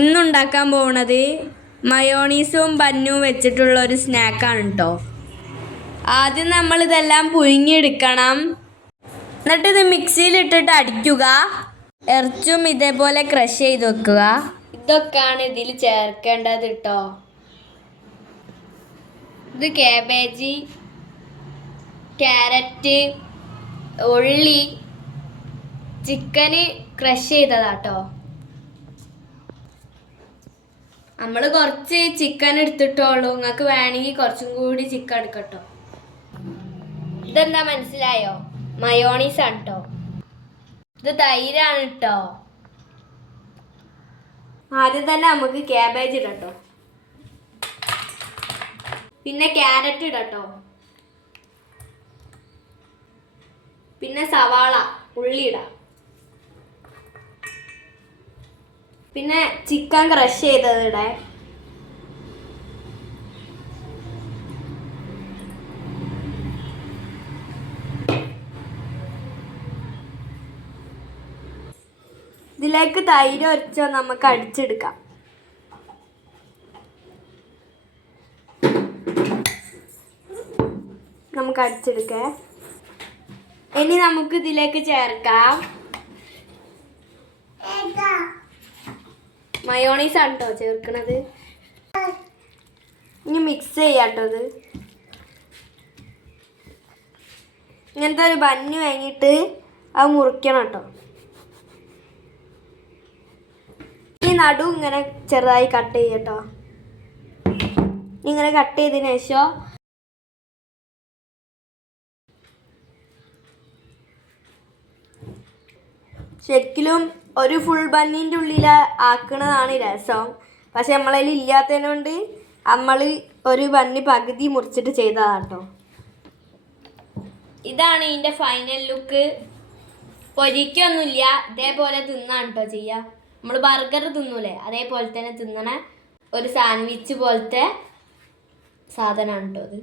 ഇന്നുണ്ടാക്കാൻ പോകുന്നത് മയോണീസും ബന്നും വെച്ചിട്ടുള്ള ഒരു സ്നാക്കാണ് കേട്ടോ. ആദ്യം നമ്മളിതെല്ലാം പുഴുങ്ങിയെടുക്കണം. എന്നിട്ട് ഇത് മിക്സിയിലിട്ടിട്ട് അടിക്കുക. ഇറച്ചും ഇതേപോലെ ക്രഷ് ചെയ്ത് വെക്കുക. ഇതൊക്കെയാണ് ഇതിൽ ചേർക്കേണ്ടത് കേട്ടോ. ഇത് കാബേജ്, ക്യാരറ്റ്, ഉള്ളി, ചിക്കന് ക്രഷ് ചെയ്തതാട്ടോ. നമ്മൾ കുറച്ച് ചിക്കൻ എടുത്തിട്ടുള്ളൂ. നിങ്ങൾക്ക് വേണമെങ്കിൽ കുറച്ചും കൂടി ചിക്കൻ എടുക്കട്ടോ. ഇതെന്താ മനസ്സിലായോ? മയോണീസ് ആണ് കേട്ടോ. ഇത് തൈരാണ് കേട്ടോ. ആദ്യം തന്നെ നമുക്ക് ക്യാബേജ് ഇടട്ടോ. പിന്നെ ക്യാരറ്റ് ഇടട്ടോ. പിന്നെ സവാള, ഉള്ളി ഇടാം. പിന്നെ ചിക്കൻ ക്രഷ് ചെയ്തത് ഇടാം. ഇതിലേക്ക് തൈര് ഒഴിച്ചോ നമുക്ക് അടിച്ചെടുക്കാം. നമുക്ക് അടിച്ചെടുക്കേ. ഇനി നമുക്ക് ഇതിലേക്ക് ചേർക്കാം മയോണീസ് ആണ് കേട്ടോ ചേർക്കണത്. ഇനി മിക്സ് ചെയ്യാട്ടോ. ഇത് ഇങ്ങനത്തെ ഒരു ബന്ന് വാങ്ങിയിട്ട് അത് മുറിക്കണം കേട്ടോ. ഈ നടു ഇങ്ങനെ ചെറുതായി കട്ട് ചെയ്യട്ടോ. ഇങ്ങനെ കട്ട് ചെയ്തതിന് ശേഷം ശരിക്കും ഒരു ഫുൾ ബന്നിൻ്റെ ഉള്ളിൽ ആക്കണതാണ് രസം. പക്ഷെ നമ്മളതിൽ ഇല്ലാത്തതിനോണ്ട് നമ്മൾ ഒരു ബന്നി പകുതി മുറിച്ചിട്ട് ചെയ്തതാട്ടോ. ഇതാണ് ഇതിൻ്റെ ഫൈനൽ ലുക്ക്. പൊരിക്കൊന്നുമില്ല, ഇതേപോലെ തിന്നാണ് കേട്ടോ ചെയ്യുക. നമ്മൾ ബർഗർ തിന്നൂലേ അതേപോലെ തന്നെ തിന്നണ ഒരു സാൻഡ്വിച്ച് പോലത്തെ സാധനമാണ് കേട്ടോ ഇത്.